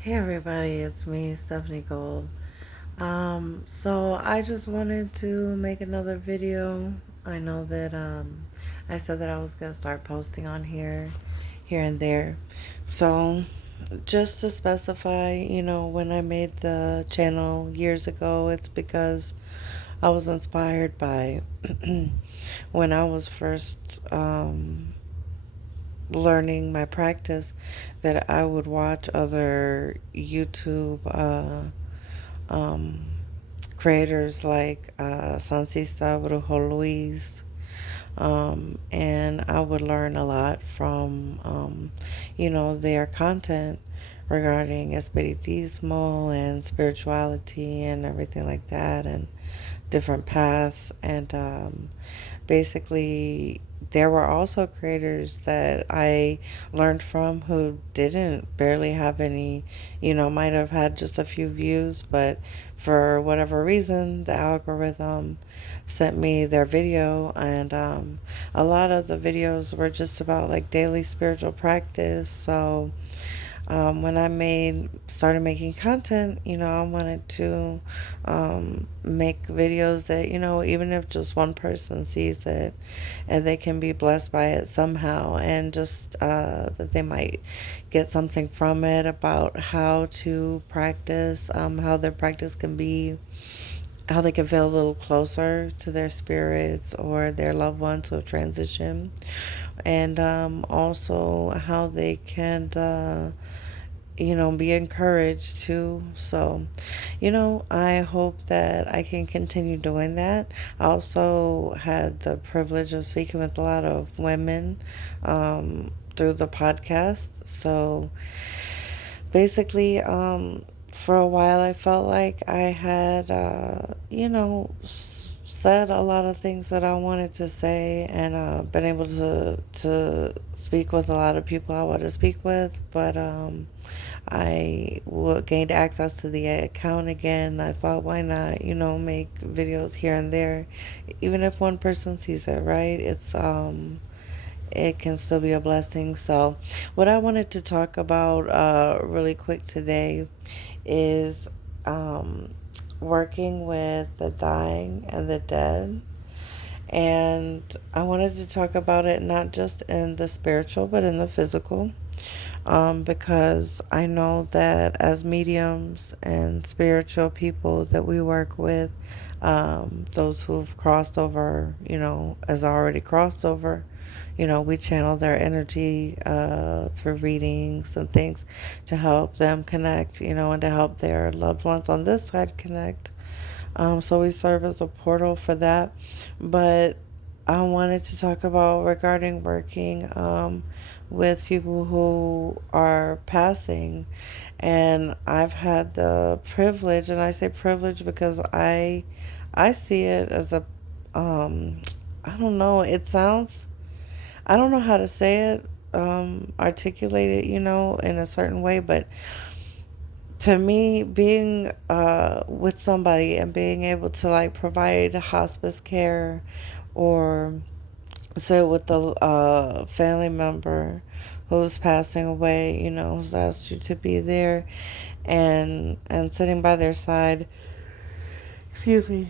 Hey everybody, it's me, Stephanie Gold. So I just wanted to make another video. I know that I said that I was gonna start posting on here and there. So just to specify, when I made the channel years ago, it's because I was inspired by when I was first learning my practice that I would watch other YouTube um, creators like Sansista Brujo Luis, and I would learn a lot from, their content regarding espiritismo and spirituality and everything like that, and different paths. And basically, there were also creators that I learned from who didn't barely have any, might have had just a few views, but for whatever reason, the algorithm sent me their video, and a lot of the videos were just about like daily spiritual practice. So when I started making content, I wanted to make videos that, even if just one person sees it and they can be blessed by it somehow, and just that they might get something from it about how to practice, how their practice can be, how they can feel a little closer to their spirits or their loved ones who have transitioned, and also how they can be encouraged too. So, I hope that I can continue doing that. I also had the privilege of speaking with a lot of women through the podcast. So, basically, for a while, I felt like I had, said a lot of things that I wanted to say, and been able to speak with a lot of people I want to speak with. But gained access to the account again. I thought, why not, make videos here and there, even if one person sees it, right? It can still be a blessing. So, what I wanted to talk about really quick today is um, working with the dying and the dead. And I wanted to talk about it not just in the spiritual, but in the physical, because I know that as mediums and spiritual people that we work with, those who've crossed over, as already crossed over, we channel their energy through readings and things to help them connect, and to help their loved ones on this side connect. So we serve as a portal for that. But I wanted to talk about regarding working with people who are passing. And I've had the privilege, and I say privilege because I see it as a, um, I don't know, I don't know how to say it, articulate it, in a certain way, but to me, being with somebody and being able to like provide hospice care, or sit with the family member who's passing away, who's asked you to be there, and sitting by their side. Excuse me.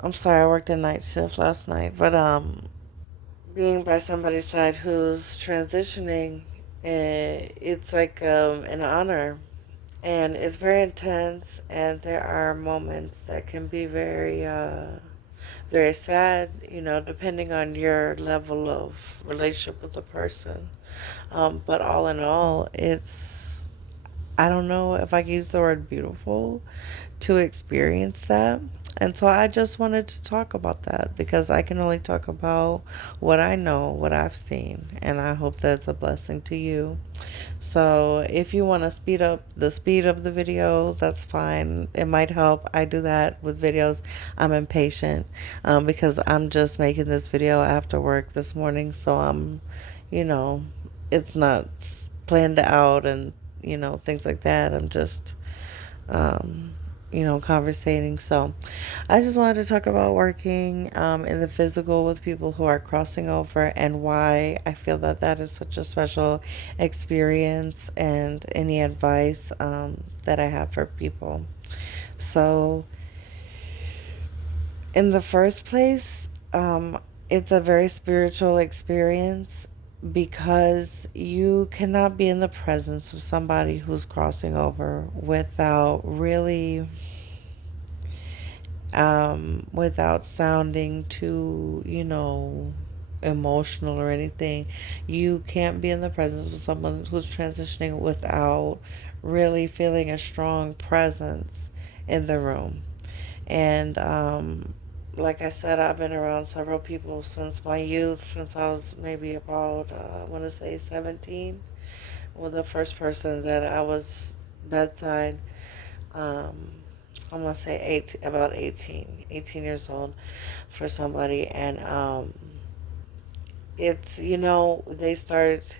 I'm sorry, I worked a night shift last night, but being by somebody's side who's transitioning, it's like an honor, and it's very intense, and there are moments that can be very sad, depending on your level of relationship with the person. But all in all, I don't know if I can use the word beautiful to experience that. And so I just wanted to talk about that because I can only talk about what I know, what I've seen, and I hope that's a blessing to you. So if you want to speed up the speed of the video, that's fine. It might help. I do that with videos. I'm impatient because I'm just making this video after work this morning. So you know, it's not planned out and, things like that. I'm just um, conversating. So I just wanted to talk about working in the physical with people who are crossing over, and why I feel that that is such a special experience, and any advice that I have for people. So, in the first place, it's a very spiritual experience, because you cannot be in the presence of somebody who's crossing over without really, without sounding too, emotional or anything. You can't be in the presence of someone who's transitioning without really feeling a strong presence in the room. And like I said, I've been around several people since my youth, since I was maybe about, I want to say 17. Well, the first person that I was bedside, um, I'm going to say about 18 years old for somebody. And they start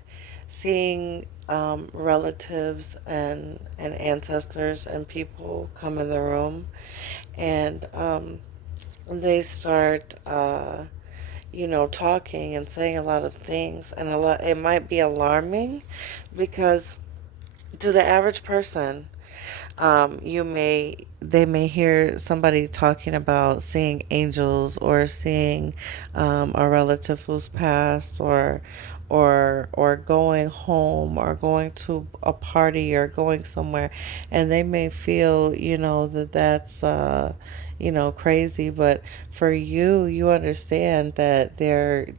seeing relatives and ancestors and people come in the room, and they start talking and saying a lot of things, and a lot, it might be alarming, because to the average person, they may hear somebody talking about seeing angels, or seeing a relative who's passed, or going home, or going to a party, or going somewhere, and they may feel, that that's crazy. But for you, you understand that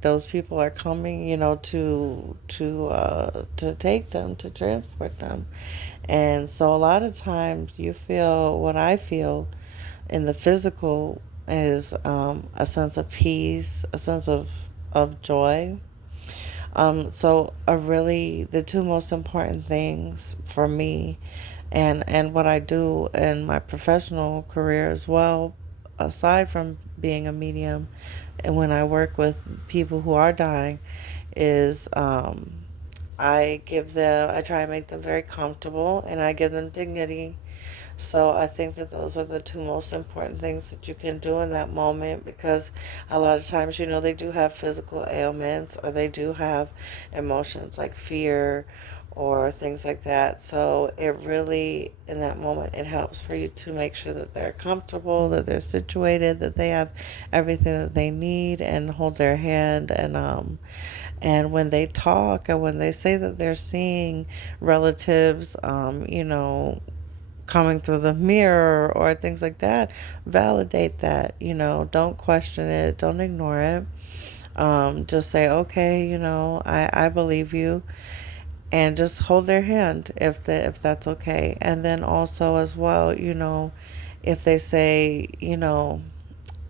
those people are coming, to take them, to transport them. And so a lot of times you feel what I feel in the physical is a sense of peace, a sense of joy. So the two most important things for me, and what I do in my professional career as well, aside from being a medium, and when I work with people who are dying, is I try and make them very comfortable, and I give them dignity. So I think that those are the two most important things that you can do in that moment, because a lot of times, they do have physical ailments, or they do have emotions like fear or things like that. So it really, in that moment, it helps for you to make sure that they're comfortable, that they're situated, that they have everything that they need, and hold their hand. And when they talk, and when they say that they're seeing relatives, coming through the mirror or things like that, validate that. Don't question it, don't ignore it. Just say, okay, I believe you, and just hold their hand, if that's okay. And then also as well, if they say,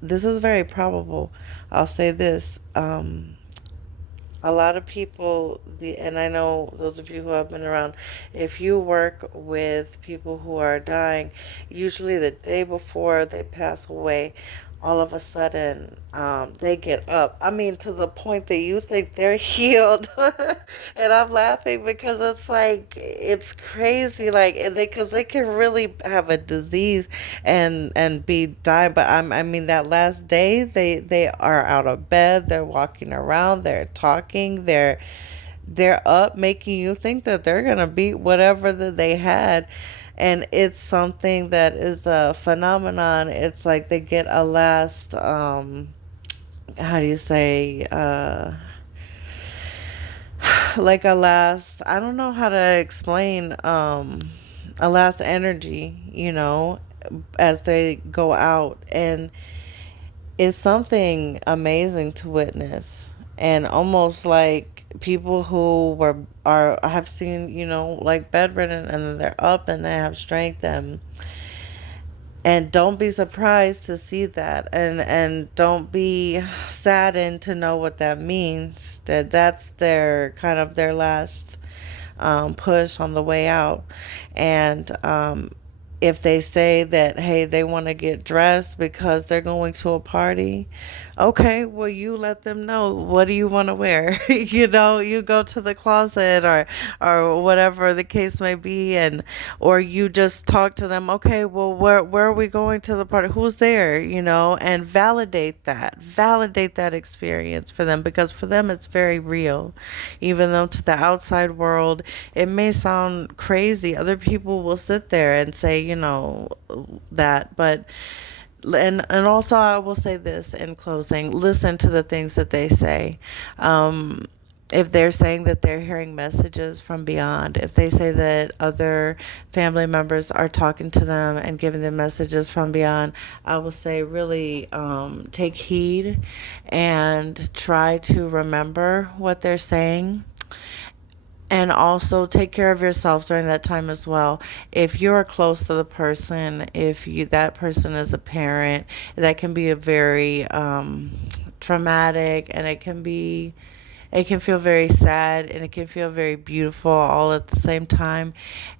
this is very probable, I'll say this. A lot of people, and I know those of you who have been around, if you work with people who are dying, usually the day before they pass away, all of a sudden, they get up. I mean, to the point that you think they're healed. And I'm laughing because it's like, it's crazy. Like, because they can really have a disease and be dying. But I mean, that last day, they are out of bed, they're walking around, they're talking, they're up, making you think that they're gonna beat whatever that they had. And it's something that is a phenomenon. It's like they get a last, how do you say, like a last, I don't know how to explain, a last energy, as they go out. And it's something amazing to witness. And almost like people who I have seen, like bedridden, and then they're up and they have strength. And don't be surprised to see that, and don't be saddened to know what that means, that that's their kind of their last push on the way out. And If they say that, hey, they want to get dressed because they're going to a party, okay, well, you let them know, what do you want to wear? You go to the closet, or whatever the case may be, and or you just talk to them, okay, well, where are we going to the party? Who's there? And validate that experience for them, because for them it's very real. Even though to the outside world it may sound crazy, other people will sit there and say, that. But and also, I will say this in closing: listen to the things that they say. Um, if they're saying that they're hearing messages from beyond, if they say that other family members are talking to them and giving them messages from beyond, I will say, really, take heed and try to remember what they're saying, and also take care of yourself during that time as well. If you're close to the person, if you that person is a parent, that can be a very traumatic, and it can feel very sad, and it can feel very beautiful all at the same time.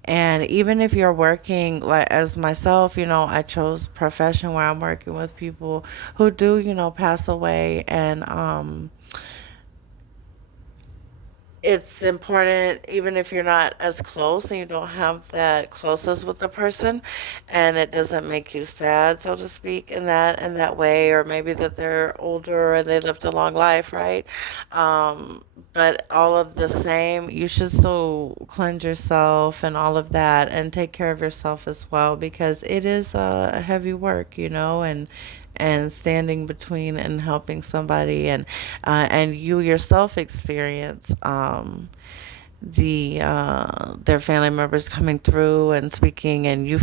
And even if you're working, like as myself, I chose profession where I'm working with people who do, pass away. And it's important, even if you're not as close and you don't have that closeness with the person, and it doesn't make you sad, so to speak, in that way, or maybe that they're older and they lived a long life, right? But all of the same, you should still cleanse yourself and all of that, and take care of yourself as well, because it is a heavy work, and standing between and helping somebody, and you yourself experience their family members coming through and speaking, and you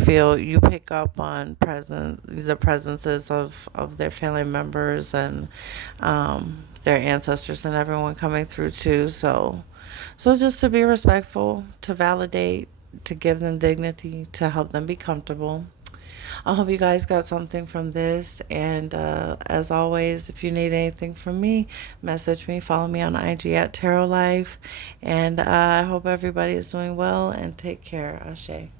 pick up on the presences of their family members, and their ancestors and everyone coming through too. So just to be respectful, to validate, to give them dignity, to help them be comfortable. I hope you guys got something from this. And as always, if you need anything from me, message me, follow me on IG at Tarot Life. And I hope everybody is doing well, and take care. Ashe.